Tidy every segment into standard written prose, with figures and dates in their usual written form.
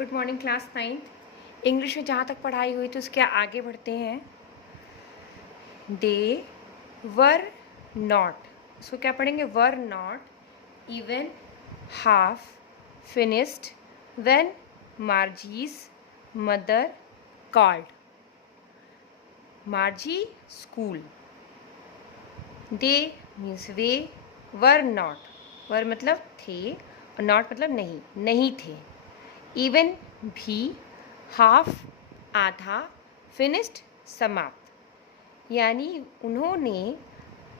Good morning class 9th। English में जहाँ तक पढ़ाई हुई तो उसके आगे बढ़ते हैं। दे वर नॉट, इसको क्या पढ़ेंगे? Were not even half finished when Margie's mother called. Margie school, they means वे, वर नॉट, वर मतलब थे और नॉट मतलब नहीं, नहीं थे। इवन भी, हाफ आधा, फिनिश्ड समाप्त, यानी उन्होंने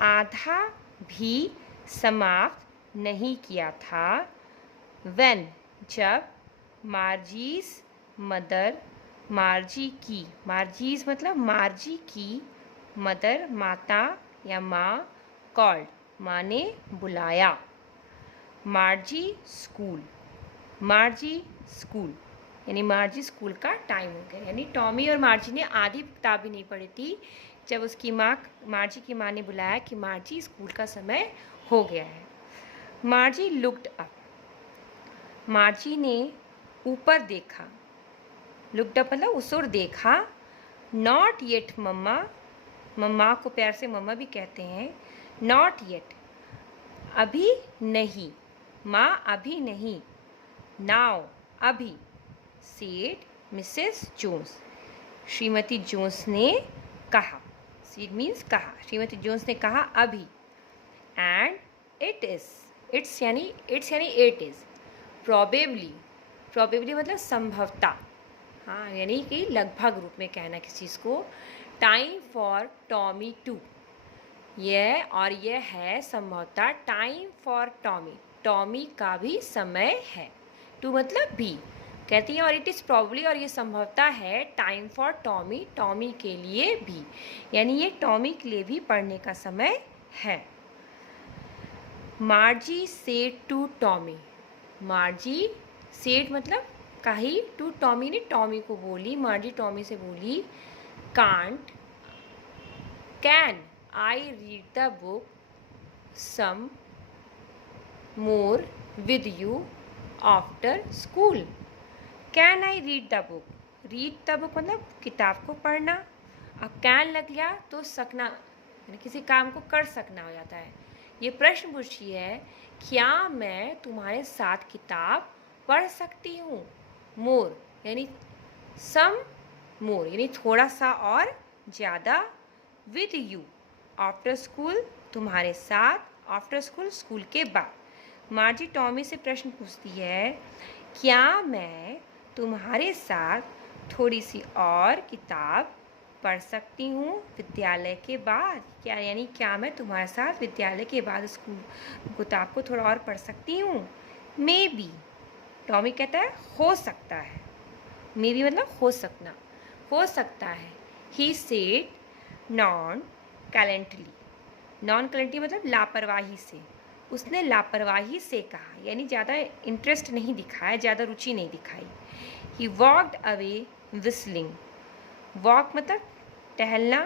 आधा भी समाप्त नहीं किया था। व्हेन जब, मार्जीज मदर मार्जी की, मार्जीज मतलब मार्जी की, मदर माता या माँ, कॉल्ड माँ ने बुलाया। मार्जी स्कूल, मार्जी स्कूल यानी मार्जी स्कूल का टाइम हो गया। यानी टॉमी और मार्जी ने आधी किताब भी नहीं पढ़ी थी जब उसकी माँ, मार्जी की माँ ने बुलाया कि मार्जी स्कूल का समय हो गया है। मार्जी लुक्ड अप, मार्जी ने ऊपर देखा। लुक्ड अप मतलब उस ओर देखा। नॉट येट मम्मा, मम्मा को प्यार से मम्मा भी कहते हैं। नॉट येट अभी नहीं, माँ अभी नहीं। नाउ अभी, सेड मिसेस जोन्स, श्रीमती जोन्स ने कहा। सेड मीन्स कहा, श्रीमती जोन्स ने कहा अभी। एंड इट इज, इट्स यानी इट इज। प्रोबेबली, प्रोबेबली मतलब संभवतः, हाँ यानी कि लगभग रूप में कहना किसी चीज़ को। टाइम फॉर टॉमी टू, यह और यह है संभवतः टाइम फॉर टॉमी, टॉमी का भी समय है। टू मतलब भी, कहती है और इट इज़ प्रॉब्ली, और ये संभवतः है टाइम फॉर टॉमी, टॉमी के लिए भी, यानी ये टॉमी के लिए भी पढ़ने का समय है। Margie said to Tommy, Margie said मतलब कही, टू टॉमी ने टॉमी को बोली, मार्जी टॉमी से बोली, can't can I read the book some more with you after school. Can I read the book, read the book मतलब किताब को पढ़ना। अब कैन लग गया तो सकना, यानी किसी काम को कर सकना हो जाता है। ये प्रश्न पूछी है, क्या मैं तुम्हारे साथ किताब पढ़ सकती हूँ? मोर यानी सम मोर यानी थोड़ा सा और ज़्यादा। विद यू आफ्टर स्कूल तुम्हारे साथ, आफ्टर स्कूल स्कूल के बाद। मार्जी टॉमी से प्रश्न पूछती है, क्या मैं तुम्हारे साथ थोड़ी सी और किताब पढ़ सकती हूँ विद्यालय के बाद? क्या यानी क्या मैं तुम्हारे साथ विद्यालय के बाद स्कूल किताब को थोड़ा और पढ़ सकती हूँ? मे बी, टॉमी कहता है हो सकता है। मे बी मतलब हो सकना, हो सकता है। ही सेड नॉन कैलेंटली, नॉन कैलेंटली मतलब लापरवाही से, उसने लापरवाही से कहा, यानी ज़्यादा इंटरेस्ट नहीं दिखाया, ज़्यादा रुचि नहीं दिखाई। He walked away whistling, walk मतलब टहलना,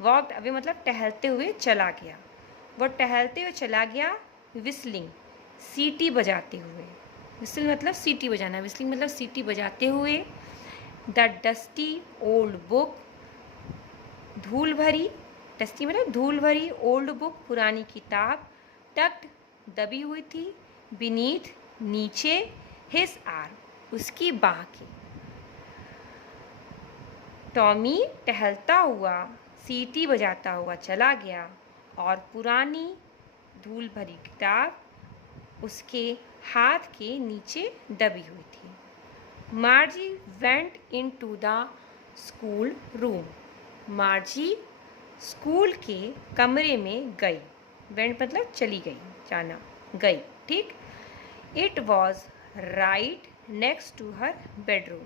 वॉकड अवे मतलब टहलते हुए चला गया। वो टहलते हुए चला गया। विस्लिंग सीटी बजाते हुए, विस्लिंग मतलब सीटी बजाना, विस्लिंग मतलब सीटी बजाते हुए। द डस्टी ओल्ड बुक, धूल भरी, डस्टी मतलब धूल भरी, ओल्ड बुक पुरानी किताब, टक्ड दबी हुई थी, बीनीथ नीचे, हिज आर्म उसकी बाह के। टॉमी टहलता हुआ सीटी बजाता हुआ चला गया और पुरानी धूल भरी किताब उसके हाथ के नीचे दबी हुई थी। Margie went into the school room, Margie school के कमरे में गई। वेंट मतलब चली गई, जाना, गई, ठीक। It was right next to her bedroom,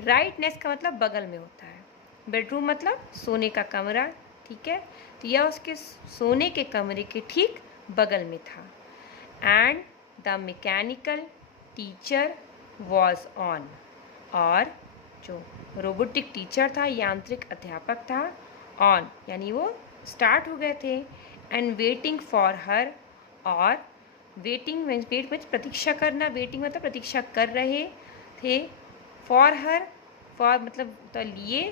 right next का मतलब बगल में होता है, बेडरूम मतलब सोने का कमरा, ठीक है। तो यह उसके सोने के कमरे के ठीक बगल में था। And the mechanical teacher was on, और जो रोबोटिक टीचर था, यांत्रिक अध्यापक था, ऑन यानी वो स्टार्ट हो गए थे। एंड वेटिंग फॉर हर, और वेटिंग वेट में प्रतीक्षा करना, वेटिंग मतलब प्रतीक्षा कर रहे थे फॉर हर, फॉर मतलब तो लिए,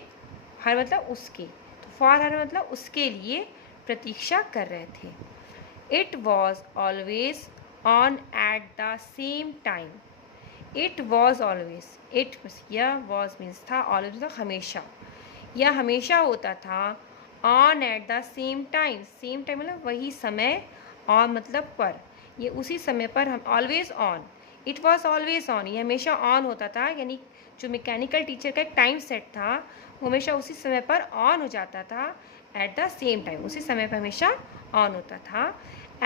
हर मतलब उसके, तो फॉर हर मतलब उसके लिए प्रतीक्षा कर रहे थे। It was always on at the same time. It was always, it यह वॉज मीन्स था, ऑलवेज मतलब हमेशा, यह हमेशा होता था। On at the same time, same time मतलब वही समय, ऑन मतलब पर, ये उसी समय पर, हम always on, it was always on, ये हमेशा ऑन होता था, यानी जो मैकेनिकल टीचर का एक टाइम सेट था वो हमेशा उसी समय पर ऑन हो जाता था। एट द सेम टाइम, उसी समय पर हमेशा ऑन होता था।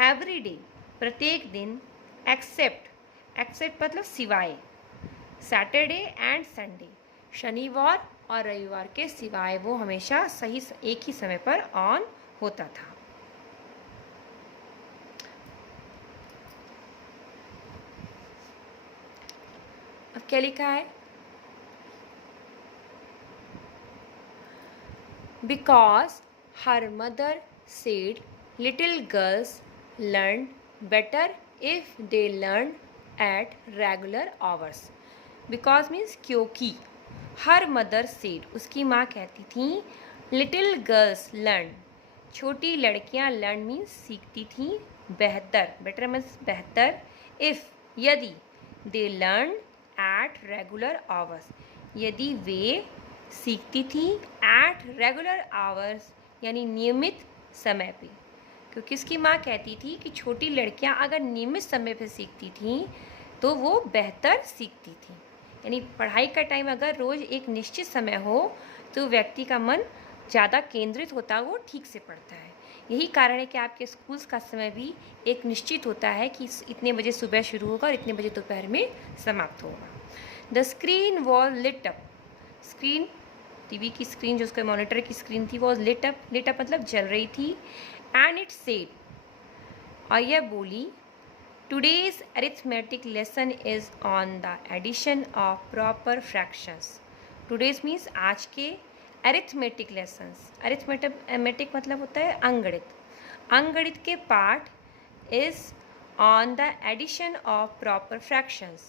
एवरी डे, प्रत्येक दिन। एक्सेप्ट, एक्सेप्ट मतलब सिवाय, सैटरडे एंड संडे, शनिवार और रविवार के सिवाय वो हमेशा सही एक ही समय पर ऑन होता था। अब क्या लिखा है? Because her mother said little girls learn better if they learn at regular hours. Because means क्योंकि, हर मदर सेड उसकी माँ कहती थी, लिटिल गर्ल्स लर्न छोटी लड़कियाँ, लर्न मीन्स सीखती थी, बेहतर, बेटर मीन्स बेहतर, इफ़ यदि, they learn at regular hours यदि वे सीखती थी, एट रेगुलर आवर्स यानी नियमित समय पे। क्योंकि उसकी माँ कहती थी कि छोटी लड़कियाँ अगर नियमित समय पे सीखती थीं तो वो बेहतर सीखती थी। यानी पढ़ाई का टाइम अगर रोज़ एक निश्चित समय हो तो व्यक्ति का मन ज़्यादा केंद्रित होता है, वो ठीक से पढ़ता है। यही कारण है कि आपके स्कूल्स का समय भी एक निश्चित होता है कि इतने बजे सुबह शुरू होगा और इतने बजे दोपहर में समाप्त होगा। The screen was lit up, screen TV की स्क्रीन जो उसके मॉनिटर की स्क्रीन थी was lit up, lit up मतलब जल रही थी। एंड इट सेड, और यह बोली, Today's arithmetic lesson is on the addition of proper fractions. Today's means आज के arithmetic lessons. Arithmetic मतलब होता है अंगणित, अंगणित के पाठ is on the addition of proper fractions.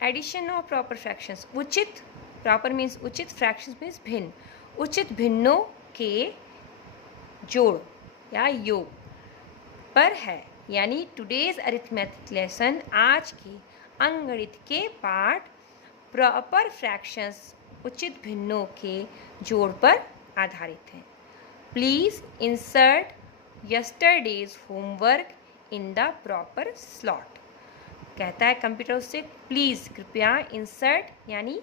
Addition of proper fractions, उचित, proper means उचित, fractions means भिन्न, उचित भिन्नों के जोड़ या योग पर है। यानी टुडेज अरिथमेटिक लेसन, आज के अंगणित के पाठ, प्रॉपर फ्रैक्शंस उचित भिन्नों के जोड़ पर आधारित हैं। Please insert yesterday's homework in the proper slot. कहता है कंप्यूटर उससे, प्लीज़ कृपया इंसर्ट यानी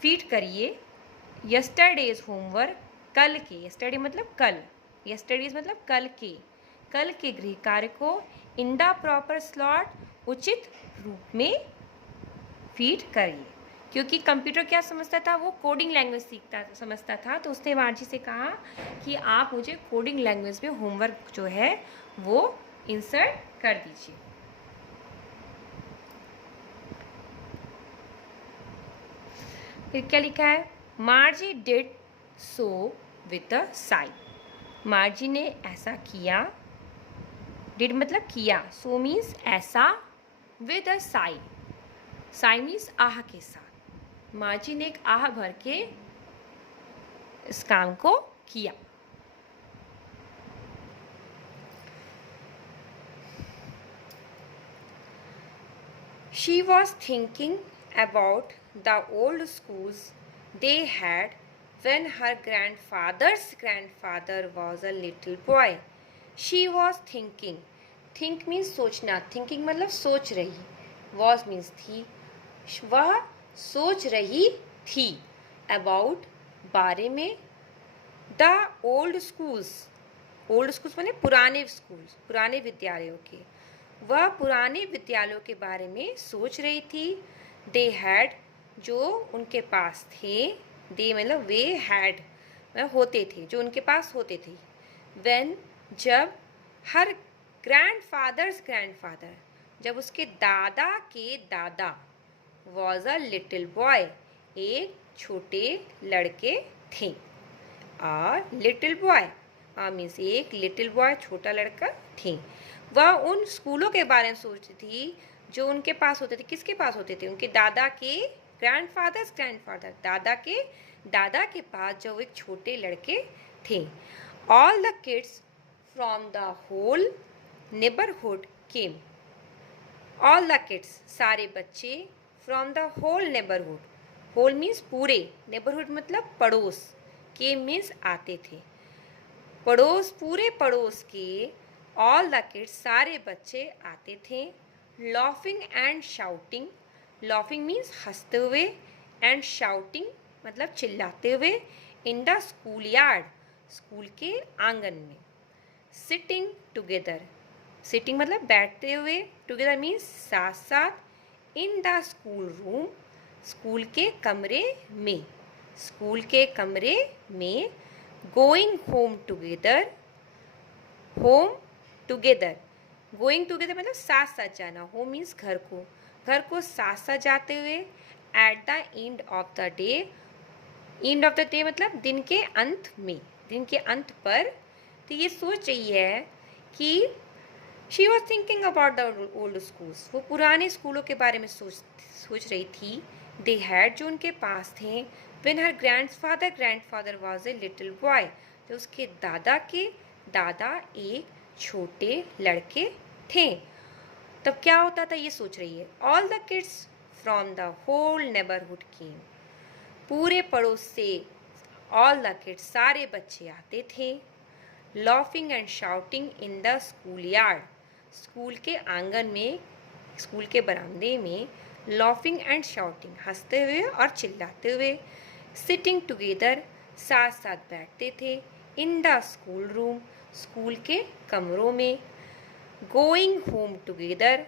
फीड करिए, यस्टरडेज होमवर्क कल के, यस्टरडे मतलब कल, यस्टरडेज मतलब कल के गृह कार्य को इन द प्रॉपर स्लॉट उचित रूप में फीड करिए। क्योंकि कंप्यूटर क्या समझता था, वो कोडिंग लैंग्वेज समझता था, तो उसने मार्जी से कहा कि आप मुझे कोडिंग लैंग्वेज में होमवर्क जो है वो इंसर्ट कर दीजिए। फिर क्या लिखा है? Margie did so with a sigh, Margie ने ऐसा किया, डिड मतलब किया, सो मीन्स ऐसा, with a sigh, sigh means आह के साथ, मार्जी ने एक आह भर के इस काम को किया। She was thinking about the old schools they had when her grandfather's grandfather was a little boy. She was thinking. Think means सोचना, thinking मतलब सोच रही, was means थी, वह सोच रही थी, about बारे में, the old schools, old schools माने पुराने schools, पुराने विद्यालयों के, वह पुराने विद्यालयों के बारे में सोच रही थी। they had जो उनके पास थे, they मतलब वे had होते थे, जो उनके पास होते थे। when जब, हर ग्रैंडफादर्स ग्रैंडफादर जब उसके दादा के दादा, वॉज अ लिटिल बॉय एक छोटे लड़के थे, और लिटिल बॉय मीन्स एक लिटिल बॉय छोटा लड़का थे। वह उन स्कूलों के बारे में सोचती थी जो उनके पास होते थे, किसके पास होते थे? उनके दादा के ग्रैंडफादर, दादा के पास जो एक छोटे लड़के थे। All the kids from the whole neighbourhood came. All the kids, सारे बच्चे, from the whole neighbourhood, whole means पूरे, नेबरहुड मतलब पड़ोस, केम मीन्स आते थे, पड़ोस, पूरे पड़ोस के, ऑल द किड्स सारे बच्चे आते थे। Laughing and shouting, laughing means हंसते हुए, एंड शाउटिंग मतलब चिल्लाते हुए, in the school yard, school के आंगन में। सिटिंग टुगेदर, सिटिंग मतलब बैठते हुए, टुगेदर मीन्स साथ साथ, in the school room, school के कमरे में, स्कूल के कमरे में। Going home together, home together, going together मतलब साथ साथ जाना, होम मीन्स घर को साथ साथ जाते हुए। At the end of the day, end of the day मतलब दिन के अंत में, दिन के अंत पर। तो ये सोच रही है कि she was thinking about the old schools, वो पुराने स्कूलों के बारे में सोच रही थी। दे हैड, जो उनके पास थे। When her grandfather was a little boy, जो उसके दादा एक छोटे लड़के थे। तब क्या होता था ये सोच रही है। All the kids from the whole neighbourhood came, पूरे पड़ोस से ऑल द किड्स सारे बच्चे आते थे। Laughing and shouting in the school yard, school के आंगन में, स्कूल के बरामदे में। लॉफिंग एंड शाउटिंग हंसते हुए और चिल्लाते हुए। सिटिंग टुगेदर, साथ साथ बैठते थे। In the school room, school के कमरों में। गोइंग होम टुगेदर,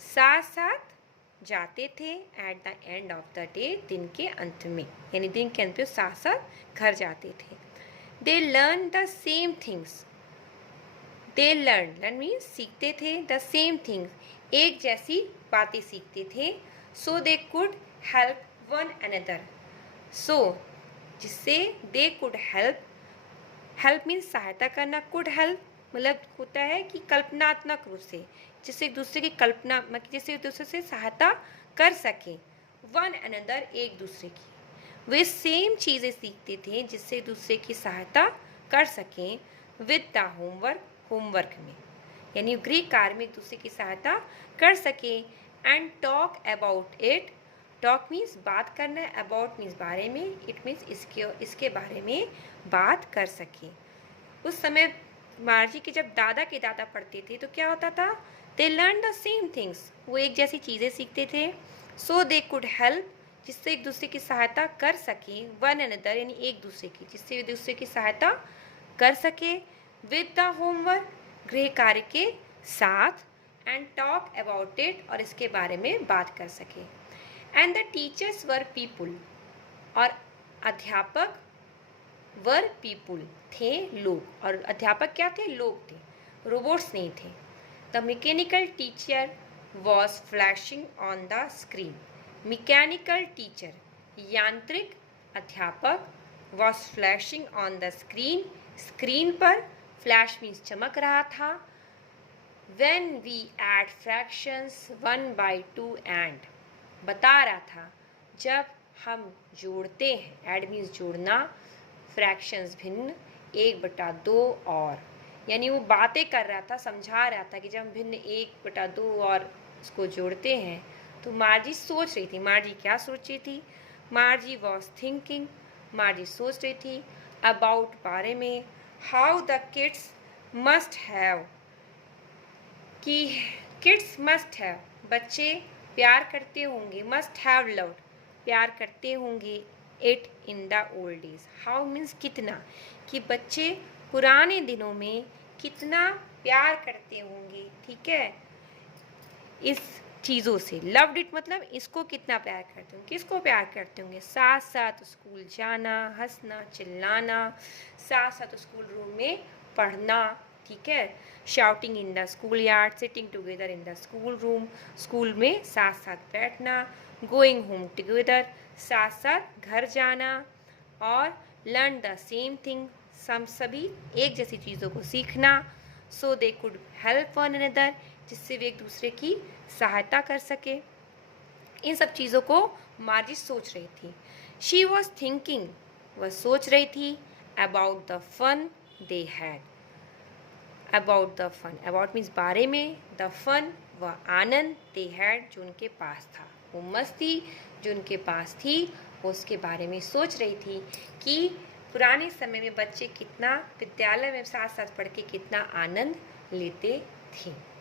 साथ साथ जाते थे। At the end of the day, दिन के अंत में, यानी दिन के अंत में साथ साथ घर जाते थे। They learn the same things, they learn means सीखते थे, द सेम थिंग्स एक जैसी बातें सीखते थे। So they could help one another, so जिससे दे कुड हेल्प मीन्स सहायता करना, कुड हेल्प मतलब होता है कि कल्पनात्मक रूप से, जिससे एक दूसरे की कल्पना, मतलब जिससे एक दूसरे से सहायता कर सके। वन अनदर, एक दूसरे की, वे सेम चीज़ें सीखते थे जिससे एक दूसरे की सहायता कर सकें। विद द होमवर्क में, यानी गृह कार्य में एक दूसरे की सहायता कर सके। And talk about it, talk means बात करना, अबाउट मीन्स बारे में, इट मीन्स इसके बारे में बात कर सके। उस समय मार्जी के जब दादा पढ़ते थे तो क्या होता था, they learn the same things, वो एक जैसी चीज़ें सीखते थे। सो दे कुड हेल्प, जिससे एक दूसरे की सहायता कर सके। वन अनदर, यानी एक दूसरे की, जिससे एक दूसरे की सहायता कर सके। विद द होमवर्क, गृह कार्य के साथ। एंड टॉक अबाउट इट, और इसके बारे में बात कर सके। And the teachers were people, और अध्यापक वर पीपुल थे लोग, और अध्यापक क्या थे, लोग थे, रोबोट्स नहीं थे। The mechanical teacher was flashing on the screen, mechanical teacher यांत्रिक अध्यापक, was flashing on the screen, screen पर, फ्लैश मीन्स चमक रहा था। When we add fractions 1/2 and, बता रहा था जब हम जोड़ते हैं, ऐड मीन्स जोड़ना, फ्रैक्शंस भिन्न, 1/2 और, यानी वो बातें कर रहा था, समझा रहा था कि जब हम भिन्न 1/2 और उसको जोड़ते हैं। तो मार्जी सोच रही थी, मार्जी क्या सोच रही थी, मार्जी वॉज थिंकिंग, मार्जी सोच रही थी अबाउट, बारे में। How the kids must have, कि किड्स मस्ट हैव, बच्चे प्यार करते होंगे, मस्ट हैव लव्ड, प्यार करते होंगे, it in the old days. How means कितना, कि बच्चे पुराने दिनों में कितना प्यार करते होंगे, ठीक है, इस चीज़ों से। लव्ड इट मतलब इसको कितना प्यार करते होंगे, किसको प्यार करते होंगे, साथ साथ स्कूल जाना, हंसना, चिल्लाना, साथ साथ स्कूल रूम में पढ़ना, ठीक है। Shouting in the school yard, sitting together in the school room, school में साथ साथ बैठना। गोइंग होम टुगेदर, साथ साथ घर जाना। और लर्न द सेम थिंग, सभी एक जैसी चीज़ों को सीखना। So they could help one another, जिससे वे एक दूसरे की सहायता कर सके। इन सब चीज़ों को मार्जी सोच रही थी। शी वॉज थिंकिंग, वह सोच रही थी, about the fun they had, about the fun, about means बारे में, द फन वह आनंद, दे हैड जो उनके पास था, वो मस्ती जो उनके पास थी, वो उसके बारे में सोच रही थी कि पुराने समय में बच्चे कितना विद्यालय में साथ साथ पढ़ के कितना आनंद लेते थे।